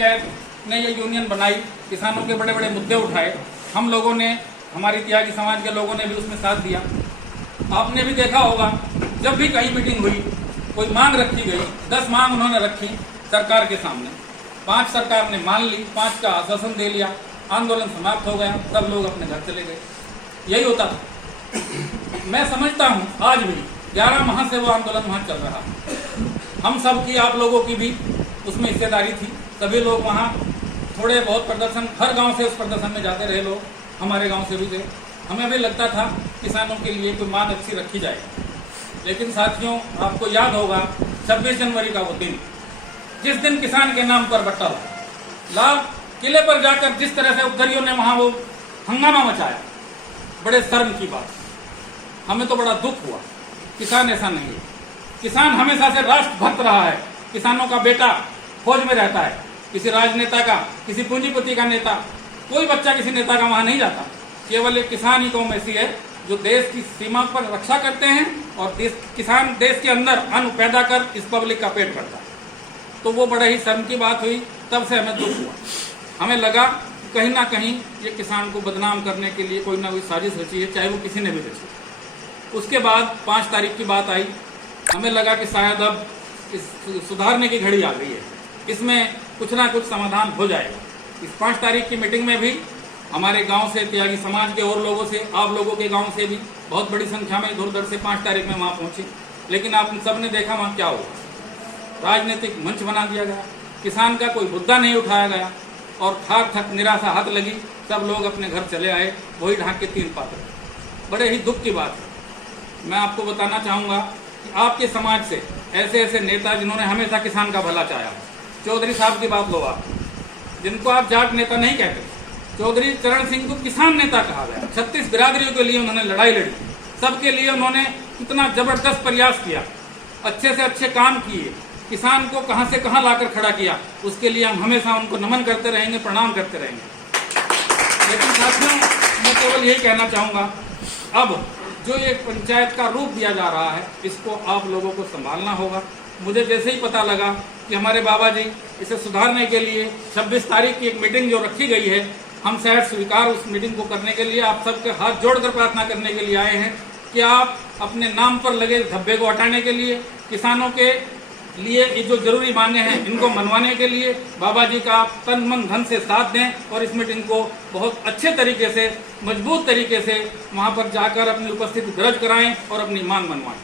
तहत ने ये यूनियन बनाई, किसानों के बड़े बड़े मुद्दे उठाए, हम लोगों ने, हमारी त्यागी समाज के लोगों ने भी उसमें साथ दिया। आपने भी देखा होगा, जब भी कहीं मीटिंग हुई, कोई मांग रखी गई, 10 मांग उन्होंने रखी सरकार के सामने, 5 सरकार ने मान ली, 5 का आश्वासन दे लिया, आंदोलन समाप्त हो गया, सब लोग अपने घर चले गए। यही होता था। मैं समझता हूँ आज भी 11 माह से वो आंदोलन वहाँ चल रहा, हम सब की, आप लोगों की भी उसमें हिस्सेदारी थी। सभी लोग वहाँ थोड़े बहुत प्रदर्शन, हर गांव से उस प्रदर्शन में जाते रहे लोग, हमारे गांव से भी थे। हमें भी लगता था किसानों के लिए कोई मांग अच्छी रखी जाए। लेकिन साथियों, आपको याद होगा 26 जनवरी का वो दिन, जिस दिन किसान के नाम पर बट्टा लाल किले पर जाकर जिस तरह से उपद्रवियों ने वहां वो हंगामा मचाया, बड़े शर्म की बात। हमें तो बड़ा दुख हुआ। किसान ऐसा नहीं है, किसान हमेशा से राष्ट्रभक्त रहा है। किसानों का बेटा फौज में रहता है, किसी राजनेता का, किसी पूंजीपति का नेता, कोई बच्चा किसी नेता का वहां नहीं जाता। केवल एक किसान ही कौम ऐसी है जो देश की सीमा पर रक्षा करते हैं और किसान देश के अंदर अन्न पैदा कर इस पब्लिक का पेट भरता है। तो वो बड़ा ही शर्म की बात हुई। तब से हमें दुख हुआ। हमें लगा कि कहीं ना कहीं ये किसान को बदनाम करने के लिए कोई ना कोई साजिश रची है, चाहे वो किसी ने भी रची। उसके बाद 5 तारीख की बात आई, हमें लगा कि शायद अब इस सुधारने की घड़ी आ गई है, इसमें कुछ ना कुछ समाधान हो जाएगा। इस 5 तारीख की मीटिंग में भी हमारे गांव से, त्यागी समाज के और लोगों से, आप लोगों के गांव से भी बहुत बड़ी संख्या में इधर उधर से 5 तारीख में वहां पहुंचे। लेकिन आप सब ने देखा वहां क्या हुआ। राजनीतिक मंच बना दिया गया, किसान का कोई मुद्दा नहीं उठाया गया और ठाक ठक निराशा हाथ लगी, सब लोग अपने घर चले आए, वही ढाक के 3 पात्र। बड़े ही दुख की बात है। मैं आपको बताना चाहूँगा कि आपके समाज से ऐसे ऐसे नेता जिन्होंने हमेशा किसान का भला चाहा, चौधरी साहब की बात लो आप, जिनको आप जाट नेता नहीं कहते, चौधरी चरण सिंह को किसान नेता कहा गया। 36 बिरादरियों के लिए उन्होंने लड़ाई लड़ी, सबके लिए उन्होंने कितना जबरदस्त प्रयास किया, अच्छे से अच्छे काम किए, किसान को कहां से कहां लाकर खड़ा किया। उसके लिए हम हमेशा उनको नमन करते रहेंगे, प्रणाम करते रहेंगे। लेकिन साथियों, मैं केवल यही कहना चाहूँगा, अब जो ये पंचायत का रूप दिया जा रहा है, इसको आप लोगों को संभालना होगा। मुझे जैसे ही पता लगा कि हमारे बाबा जी इसे सुधारने के लिए 26 तारीख की एक मीटिंग जो रखी गई है, हम सहर्ष स्वीकार उस मीटिंग को करने के लिए आप सबके हाथ जोड़कर प्रार्थना करने के लिए आए हैं कि आप अपने नाम पर लगे धब्बे को हटाने के लिए, किसानों के लिए ये जो जरूरी मांगे हैं इनको मनवाने के लिए बाबा जी का आप तन मन धन से साथ दें और इस मीटिंग को बहुत अच्छे तरीके से, मजबूत तरीके से वहां पर जाकर अपनी उपस्थिति दर्ज कराएं और अपनी मांग मनवाएं।